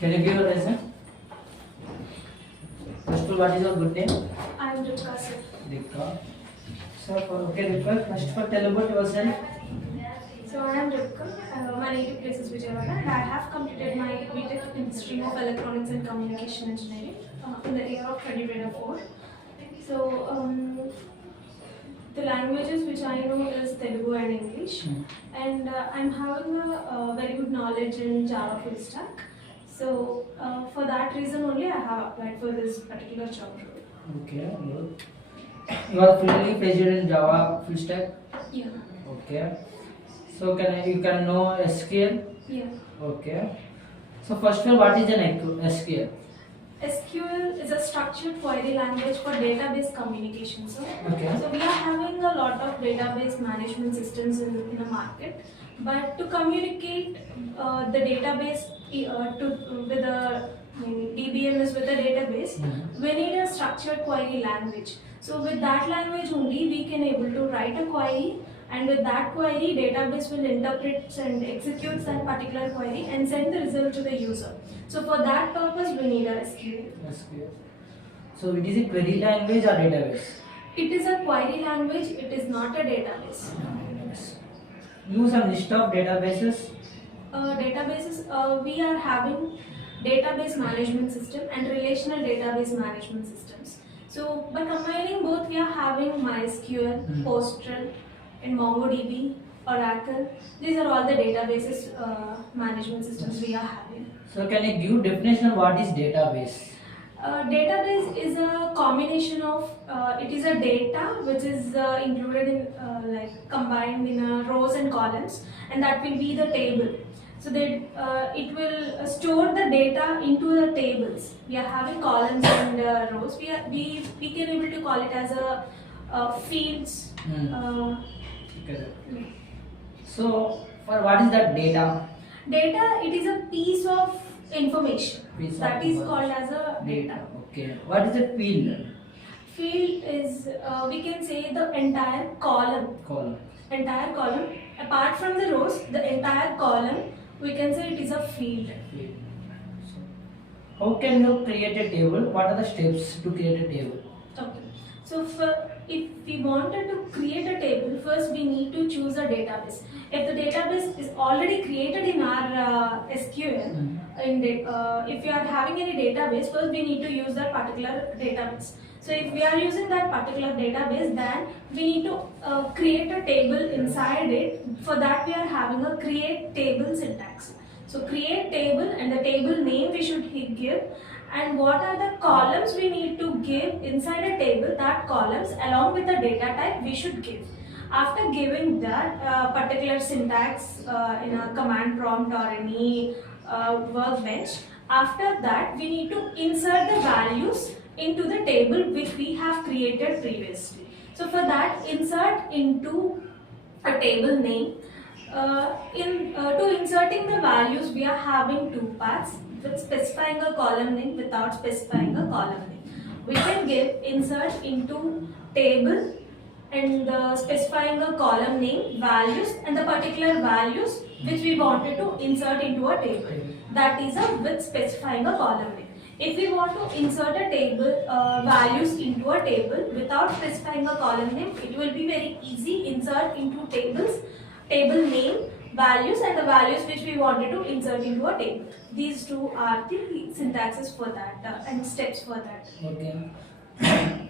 Can you give a reason? First of all, what is your good name? I am Ripka, sir. Ripka. So, okay, Ripka, first of all, tell about yourself. So I am Ripka. My native place is Vijayawada, and I have completed my BTech in the stream of Electronics and Communication Engineering in the year of 2024. So the languages which I know is Telugu and English, and I'm having a very good knowledge in Java full stack. So for that reason only I have applied for this particular job role. Okay, good. You are fully fledged in Java full stack? Yeah. Okay. So you can know SQL? Yeah. Okay. So first of all, what is an SQL? SQL is a structured query language for database communication. Okay. So we are having a lot of database management systems in the market, but to communicate the database with a DBMS with a database, we need a structured query language. So with that language only, we can able to write a query, and with that query, database will interpret and execute that particular query and send the result to the user. So for that purpose, we need a SQL. SQL. So it is a query language or database? It is a query language. It is not a database. Use some list of databases. We are having database management system and relational database management systems. So by combining both, we are having MySQL, Postgres, and MongoDB, Oracle. These are all the databases management systems we are having. So can you give definition of what is database? Database is a combination of, it is a data which is included in, combined in rows and columns, and that will be the table. So that it will store the data into the tables. We are having columns and rows. We can able to call it as a fields. So for what is that data? Data, it is a piece of information that is called as a data. Okay. What is a field? Field is, we can say, the entire column. Entire column. Apart from the rows, the entire column, we can say it is a field. How can you create a table? What are the steps to create a table? Okay. So if we wanted to create a table, first we need to choose a database. If the database is already created in our SQL, if you are having any database, first we need to use that particular database. So if we are using that particular database, then we need to create a table inside it. For that we are having a create table syntax. So create table, and the table name we should give, and what are the columns we need to give inside a table, that columns along with the data type we should give. After giving that particular syntax in a command prompt or any workbench, after that we need to insert the values into the table which we have created previously. So for that, insert into a table name. To inserting the values, we are having two paths, with specifying a column name without specifying a column name. We can give insert into table and specifying a column name, values, and the particular values which we wanted to insert into a table. That is with specifying a column name. If we want to insert a table values into a table without specifying a column name, it will be very easy. Insert into tables, table name, values, and the values which we wanted to insert into a table. These two are the syntaxes for that and steps for that. Okay.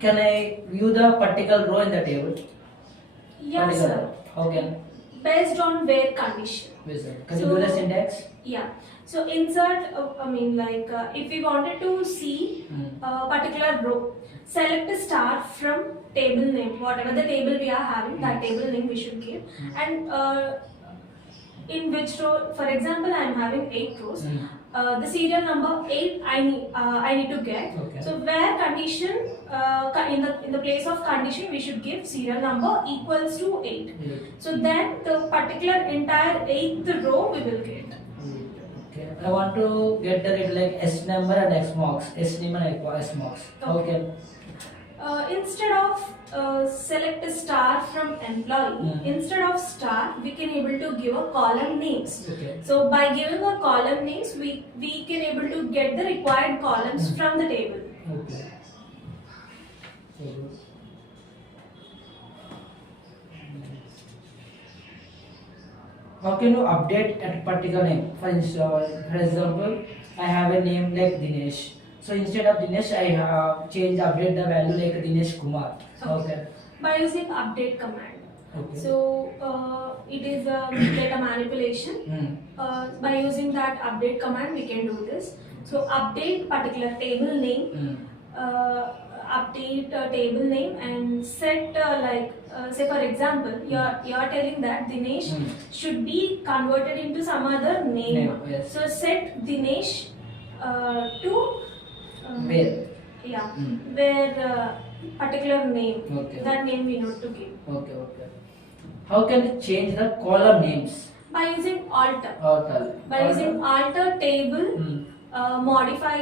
Can I view the particular row in the table? Yes, sir. How can? Based on where condition. Can you do the syntax? Yeah. So insert, if we wanted to see a particular row, select a star from table name, whatever the table we are having, that table name we should give. And in which row, for example, I am having 8 rows. The serial number 8 I need to get. Okay. So where condition, in the place of condition, we should give serial number equals to 8. So then the particular entire 8th row we will get. Okay. I want to get the rate like S number and X marks. S name and S marks. Okay. Okay. Instead of select a star from employee, instead of star we can able to give a column names. Okay. So by giving a column names, we can able to get the required columns from the table. Okay. How can you update a particular name? For example, I have a name like Dinesh. So instead of Dinesh, I update the value like Dinesh Kumar. Okay. By using update command. Okay. So it is a data manipulation. By using that update command, we can do this. So update particular table name. Update table name and set say for example you are telling that Dinesh should be converted into some other name. Yes. So set Dinesh to Where? Yeah, where particular name. Okay. That name we need to give. Okay. How can you change the column names? By using alter. By Alter. using alter table, modify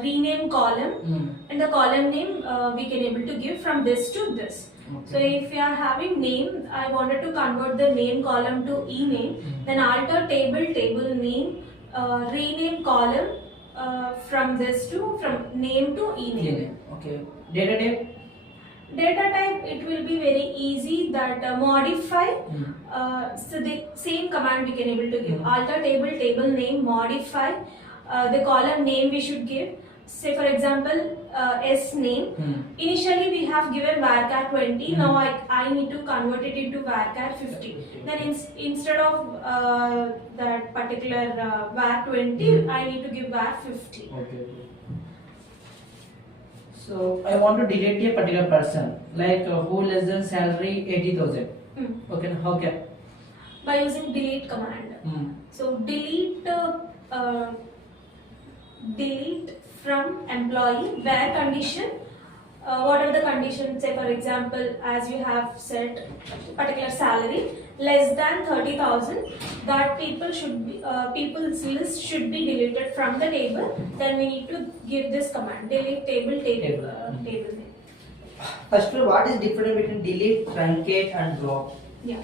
rename column, and the column name we can able to give from this to this. Okay. So if you are having name, I wanted to convert the name column to e-name, then alter table name, rename column from name to e-name. Okay. Data type? Data type, it will be very easy that modify. So the same command we can able to give. Alter table name, modify. The column name we should give. Say for example, S name. Initially we have given varchar 20. Now I need to convert it into varchar 50. Then instead of that particular var 20, I need to give var 50. Okay. So I want to delete a particular person, like who less than salary 80,000. Okay, how can? By using delete command. So delete from employee where condition. Whatever the condition, say for example, as you have said, particular salary less than 30,000, that people's list should be deleted from the table. Then we need to give this command: delete table name. First of all, what is difference between delete, truncate, and drop? Yeah.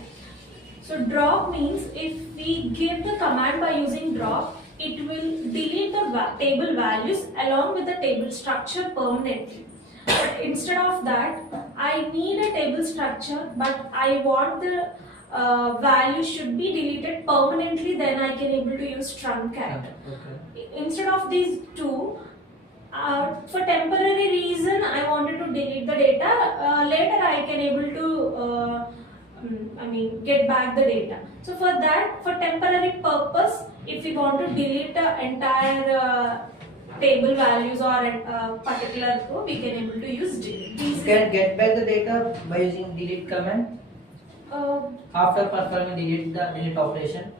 So drop means if we give the command by using drop, it will delete the table values along with the table structure permanently. But instead of that, I need a table structure, but I want the value should be deleted permanently. Then I can able to use truncate. Okay. Instead of these two, for temporary reason, I wanted to delete the data. Later, I can able to get back the data. So for that, for temporary purpose, if we want to delete the entire table values or a particular row, we can able to use delete. You can get back the data by using delete command after performing delete operation.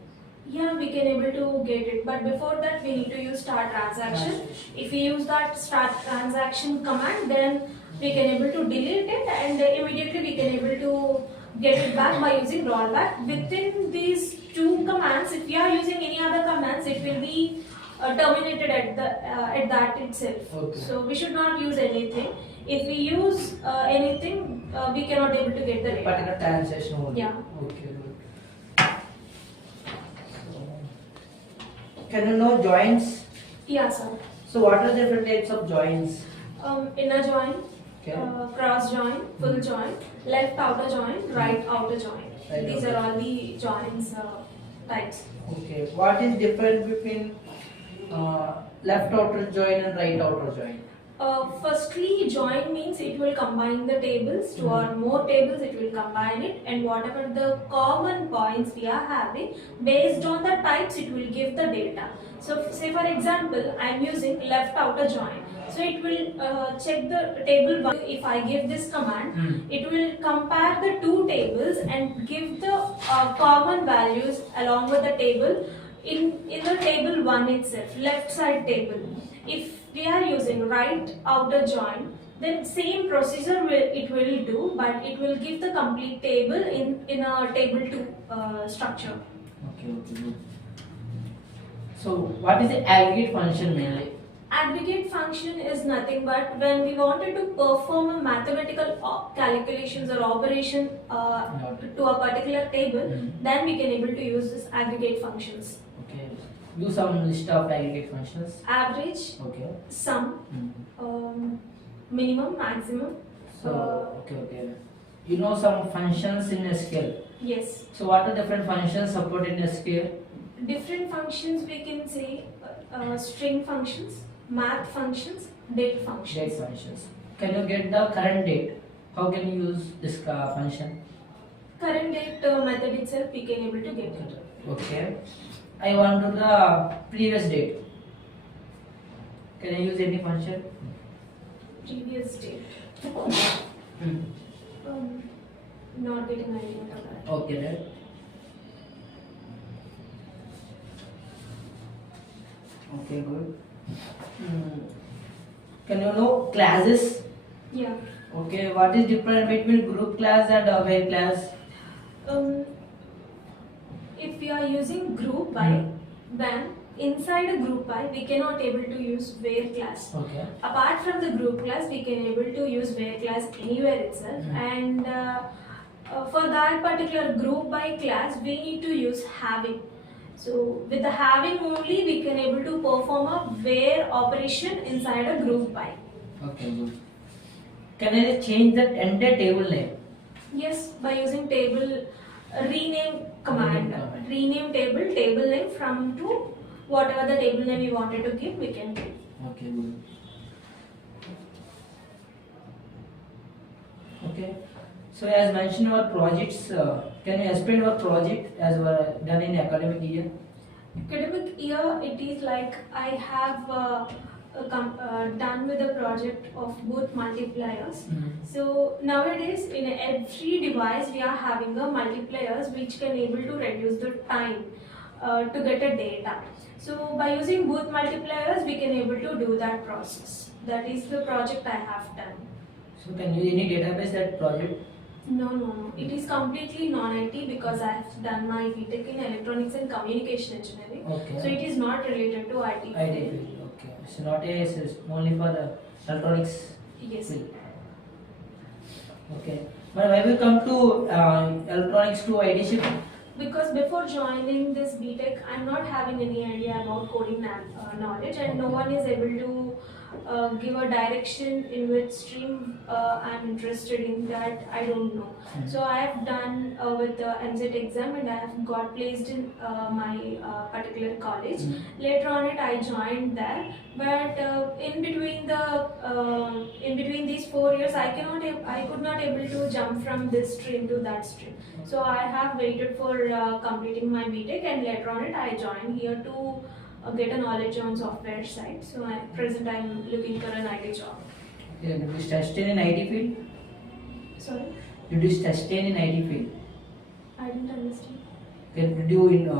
Yeah, we can able to get it, but before that we need to use start transaction. If we use that start transaction command, then we can able to delete it, and immediately we can able to get it back by using rollback. Within these two commands, if you are using any other commands, it will be terminated at that itself. Okay. So we should not use anything. If we use anything, we cannot able to get the data. Particular transaction only. Yeah. Okay, good. Can you know joins? Yeah, sir. So what are the different types of joins? Inner join, Okay. cross join, full join, left outer join, right outer join. Right These outer. are all the joins types. Okay. What is difference between left outer join and right outer join? Firstly, join means it will combine the tables, two or more tables, it will combine it, and whatever the common points we are having, based on the types, it will give the data. So, say for example, I am using left outer join. So, it will check the table one. If I give this command, it will compare the two tables and give the common values along with the table in the table 1 itself, left side table. If we are using right outer join, then same procedure it will do, but it will give the complete table in a table 2 structure. Okay. So what is the aggregate function mainly? Aggregate function is nothing but when we wanted to perform a mathematical calculations or operation to a particular table, then we can able to use this aggregate functions. Okay. Do some list of aggregate functions. Average, Okay. sum, minimum, maximum. Okay. You know some functions in SQL. Yes. So what are different functions supported in SQL? Different functions we can say string functions, math functions, date functions. Date functions. Can you get the current date? How can you use this function? Current date method itself we can able to get it. Okay. I want to the previous date. Can I use any function? Previous date. Hmm. Not getting idea of that. Okay, right. Okay, good. Can you know classes? Yeah. Okay, what is difference between group class and where class? If we are using group by, then inside a group by we cannot able to use where class. Okay. Apart from the group class, we can able to use where class anywhere itself, and for that particular group by class, we need to use having. So with the having only, we can able to perform a where operation inside a group by. Okay, good. Can I change the entire table name? Yes, by using table rename command. Rename table name from to whatever the table name we wanted to give, we can give. Okay, good. Okay. So as mentioned our projects, can you explain our project as were done in academic year? Academic year, it is like I have done with a project of both multipliers. So nowadays in every device we are having a multipliers which can able to reduce the time to get a data. So by using both multipliers we can able to do that process. That is the project I have done. So can you use any database that project? No. It is completely non-IT because I have done my BTech in Electronics and Communication Engineering. Okay. So it is not related to IT. IT field. Okay. It's not a, it's only for electronics. Yes. Field. Okay. But when we come to electronics to IT shift? Because before joining this BTech, I'm not having any idea about coding knowledge, and no one is able to give a direction in which stream I'm interested in. That I don't know. So I have done with the MZ exam, and I have got placed in my particular college. Later on it I joined there, but in between these 4 years I could not able to jump from this stream to that stream. So I have waited for completing my BTech, and later on it I joined here to get a knowledge on software side. So at present I am looking for an IT job. Yeah, did you sustain in IT field? Sorry? Did you sustain in IT field? I didn't understand. Did you in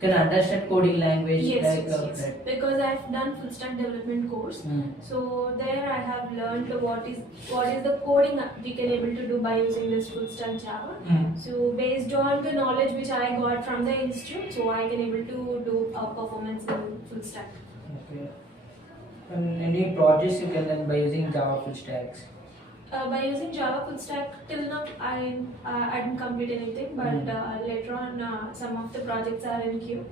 can understand coding language? Yes, like, yes. Because I've done full stack development course. So there I have learned what is the coding we can able to do by using this full stack Java. So based on the knowledge which I got from the institute, so I can able to do performance in full stack. Okay. And any projects you can learn by using Java full stacks? By using Java full stack, till now I didn't complete anything, but later on some of the projects are in queue,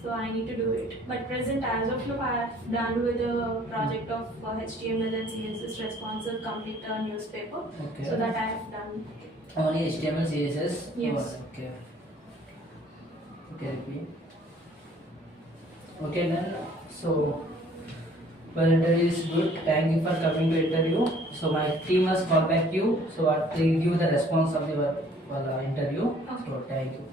so I need to do it. But present as of now, I have done with a project of HTML and CSS responsive complete newspaper, so that I have done. Only HTML, CSS? Yes. Oh, okay. Okay, repeat. Okay then, so well, interview is good. Thank you for coming to interview. So my team has called back you. So they give the response of your interview. Okay. So thank you.